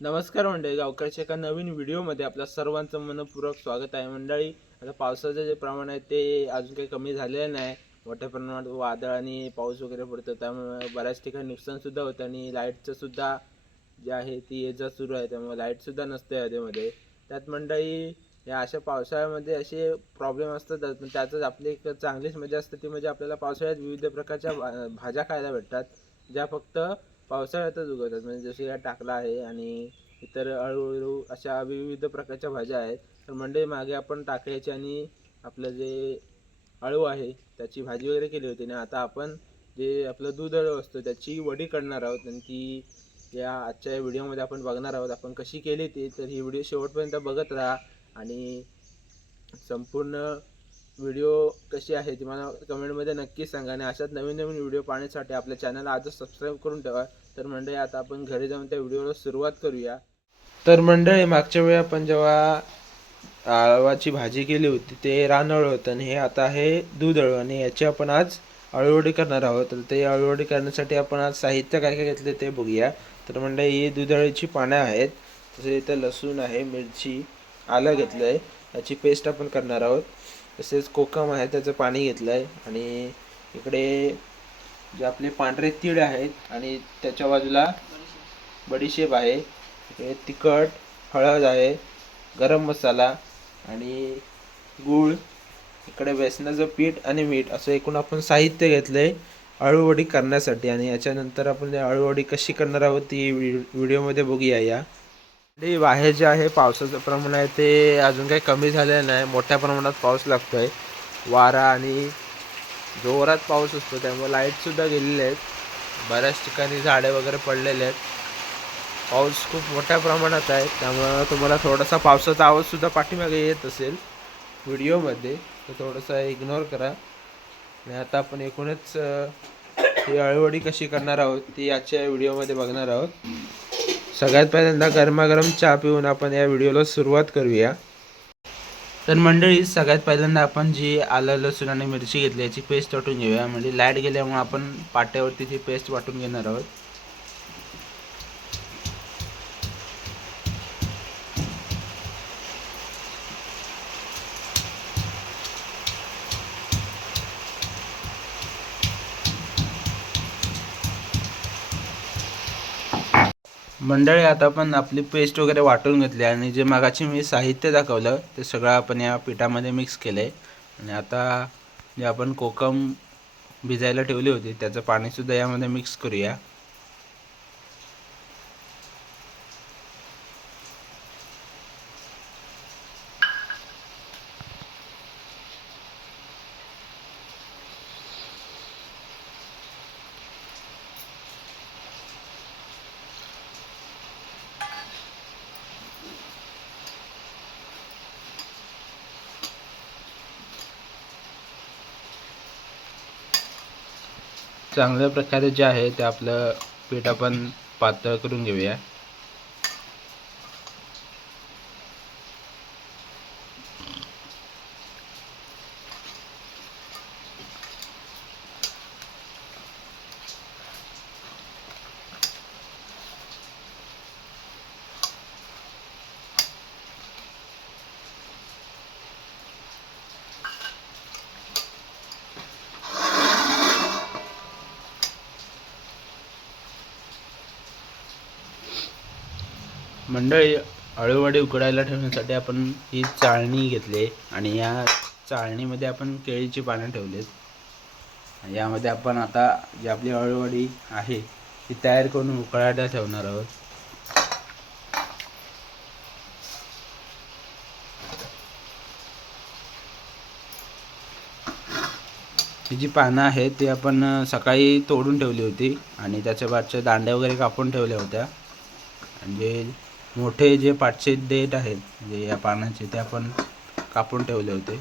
नमस्कार मंडळी गावकरच्या एका नवीन व्हिडिओमध्ये आपल्या सर्वांचं मनपूर्वक स्वागत आहे. मंडळी आता पावसाचं जे प्रमाण आहे ते अजून काही कमी झालेलं नाही. मोठ्या प्रमाणात वादळ आणि पाऊस वगैरे पडतो त्यामुळे बऱ्याच ठिकाणी नुकसानसुद्धा होतं आणि लाईटचंसुद्धा जे आहे ती ये जा सुरू आहे त्यामुळे लाईटसुद्धा नसते अधेमध्ये त्यात मंडळी या अशा पावसाळ्यामध्ये असे प्रॉब्लेम असतात पण त्यातच आपली एक चांगलीच मजा असते ती म्हणजे आपल्याला पावसाळ्यात विविध प्रकारच्या भा- भाज्या खायला भेटतात. ज्या फक्त पावसाळ्यातच उगवतात. म्हणजे जसे या टाकला आहे आणि इतर हळूहळू अशा विविध प्रकारच्या भाज्या आहेत तर मंडळी मागे आपण टाकल्याची आणि आपलं जे अळू आहे त्याची भाजी वगैरे केली होती. आणि आता आपण जे आपलं दूध अळू असतो त्याची वडी करणार आहोत. आणि ती या आजच्या या व्हिडिओमध्ये आपण बघणार आहोत. आपण कशी केली ती तर ही व्हिडिओ शेवटपर्यंत बघत राहा. आणि संपूर्ण व्हिडिओ कशी आहे ती मला कमेंटमध्ये नक्की सांगा. आणि अशाच नवीन नवीन व्हिडिओ पाहण्यासाठी आपल्या चॅनल आजच सबस्क्राईब करून ठेवा. तर मंडळी आता आपण घरी जाऊन त्या व्हिडिओला सुरुवात करूया. तर मंडळी मागच्या वेळी आपण जेव्हा आळवाची भाजी केली होती ते रानळ होतं आणि हे आता आहे दूध अळू. आणि याची आपण आज अळूवडी करणार आहोत. तर ते अळूवडी करण्यासाठी आपण आज साहित्य काय काय घेतले ते बघूया. तर म्हणजे ही दुधाळीची पानं आहेत. तसे इथं लसूण आहे मिरची आलं घेतलं आहे याची पेस्ट आपण करणार आहोत. तसेच कोकम आहे त्याचं पाणी घेतलं आहे आणि इकडे जे आपले पांढरे तीळ आहेत आणि त्याच्या बाजूला बडीशेप आहे. इकडे तिखट हळद आहे गरम मसाला आणि गूळ. इकडे बेसनाचं पीठ आणि मीठ असं एकूण आपण साहित्य घेतलं आहे अळूवडी करण्यासाठी. आणि याच्यानंतर आपण अळूवडी कशी करणार आहोत ती व्हिडिओमध्ये बघूया या. ते बाहेर जे आहे पावसाचं प्रमाण आहे ते अजून काही कमी झालेलं नाही. मोठ्या प्रमाणात पाऊस लागतो आहे वारा आणि जोरात पाऊस असतो त्यामुळे लाईटसुद्धा गेलेले आहेत. बऱ्याच ठिकाणी झाडे वगैरे पडलेले आहेत. पाऊस खूप मोठ्या प्रमाणात आहे. त्यामुळं तुम्हाला थोडासा पावसाचा आवाजसुद्धा पाठीमागे येत असेल व्हिडिओमध्ये तर थोडंसं इग्नोर करा. आणि आता आपण एकूणच ही अळवडी कशी करणार आहोत ती आजच्या व्हिडिओमध्ये बघणार आहोत. सगळ्यात पहिल्यांदा गरमागरम चहा पिऊन आपण या व्हिडिओला सुरुवात करूया. तर मंडळी सगळ्यात पहिल्यांदा आपण जी आलं लसूण आणि मिरची घेतली याची पेस्ट वाटून घेऊया. म्हणजे लाइट गेल्यामुळे आपण पाट्यावरती ती पेस्ट वाटून घेणार आहोत. मंडळी आता आपण आपली पेस्ट वगैरे वाटून घेतली आणि जे मागाची मी साहित्य दाखवलं ते सगळं आपण या पिठामध्ये मिक्स केलं आहे आणि आता जे आपण कोकम भिजायला ठेवली होती त्याचं पाणीसुद्धा यामध्ये मिक्स करूया. चांगल्या प्रकारे जे आहे ते आपलं पीठ आपण पातळ करून घेऊया. मंडळी अळूवडी उकडायला ठेवण्यासाठी आपण ही चाळणी घेतली आणि या चाळणीमध्ये आपण केळीची पानं ठेवलीत. यामध्ये आपण आता जी आपली अळूवडी आहे ती तयार करून उकळायला ठेवणार आहोत. ही जी पानं आहेत ती आपण सकाळी तोडून ठेवली होती आणि त्याच्या बादच्या दांड्या वगैरे कापून ठेवल्या होत्या. म्हणजे मोठे जे पाचशे देठ आहेत जे या पानाचे ते आपण कापून ठेवले होते.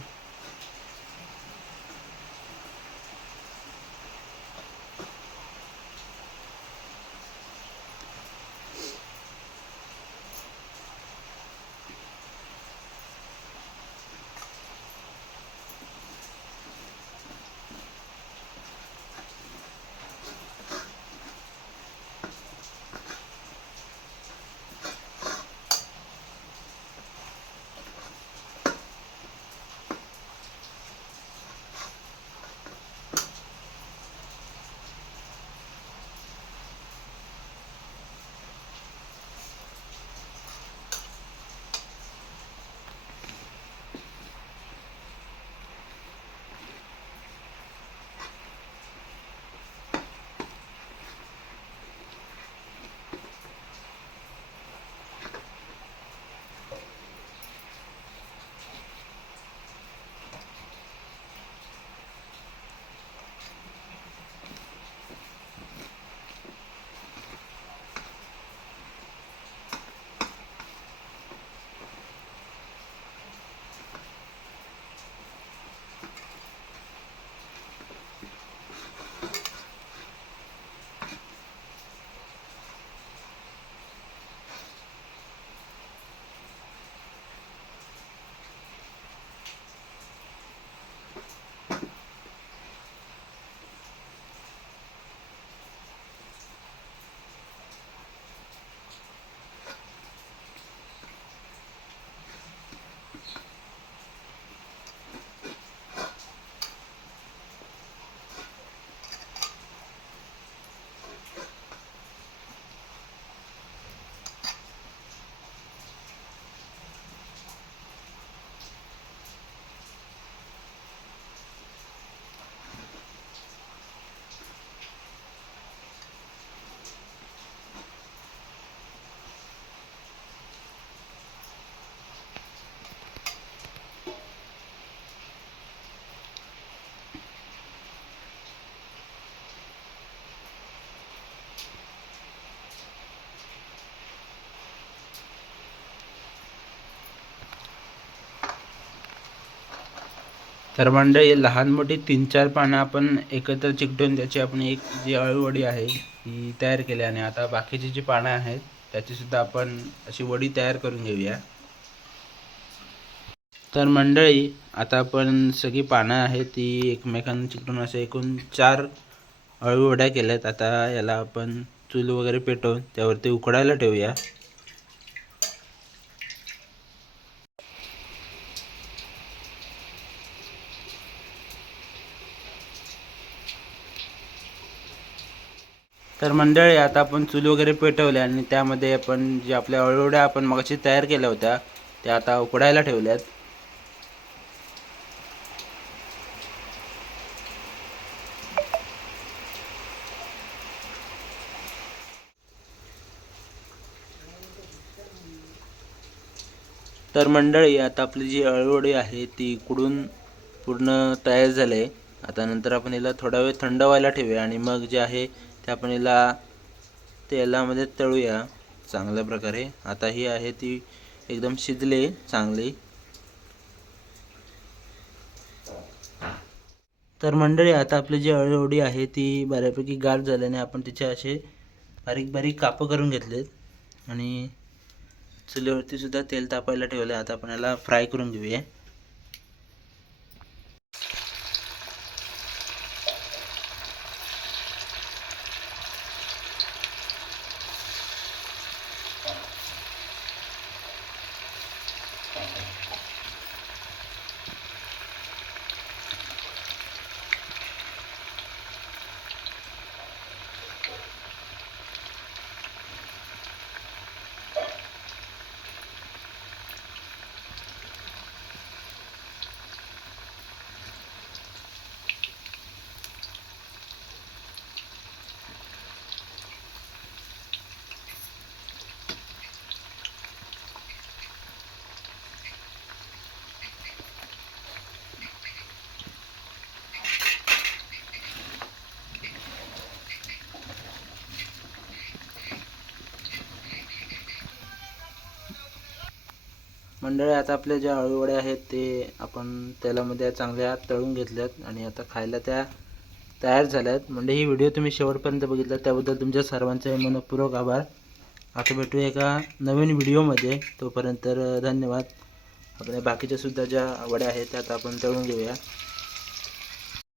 तर मंडळी लहान मोठी तीन चार पानं आपण एकत्र चिकटून त्याची आपण एक जी अळूवडी आहे ती तयार केली आणि आता बाकीची जी पानं आहेत त्याचीसुद्धा आपण अशी वडी तयार करून घेऊया. तर मंडळी आता आपण सगळी पानं आहेत ती एकमेकांना चिकटून असे एकूण चार अळूवड्या केल्या केल्यात. आता याला आपण चूल वगैरे पेटवून त्यावरती उकडायला ठेवूया. तर मंडळी आता आपण चूल वगैरे पेटवल्या आणि त्यामध्ये आपण जे आपल्या अळवड्या आपण मगाशी तयार केल्या होत्या त्या आता उकडायला ठेवल्यात. तर मंडळी आता आपली जी अळवडी आहे ती उकडून पूर्ण तयार झाले आता नंतर आपण हिला थोडा वेळ थंड व्हायला ठेवूया आणि मग जे आहे ते आपण याला तेलामध्ये तळूया चांगल्या प्रकारे. आता ही आहे ती एकदम शिजले चांगली. तर मंडळी आता आपली जी अळूवडी आहे ती बऱ्यापैकी गार झाल्याने आपण तिचे असे बारीक बारीक कापं करून घेतलेत. आणि चुलीवरतीसुद्धा तेल तापायला ठेवलं आता आपण याला फ्राय करून घेऊया. मंडळी आता आपल्या ज्या अळूवड्या आहेत ते आपण तेलामध्ये चांगल्या तळून घेतल्यात आणि आता खायला त्या तयार झाल्या आहेत म्हणजे ही व्हिडिओ तुम्ही शेवटपर्यंत बघितला त्याबद्दल तुमच्या सर्वांचे मनपूर्वक आभार. आता भेटूया एका नवीन व्हिडिओमध्ये. तोपर्यंत धन्यवाद. आपल्या बाकीच्या सुद्धा ज्या वड्या आहेत त्या आता आपण तळून घेऊया.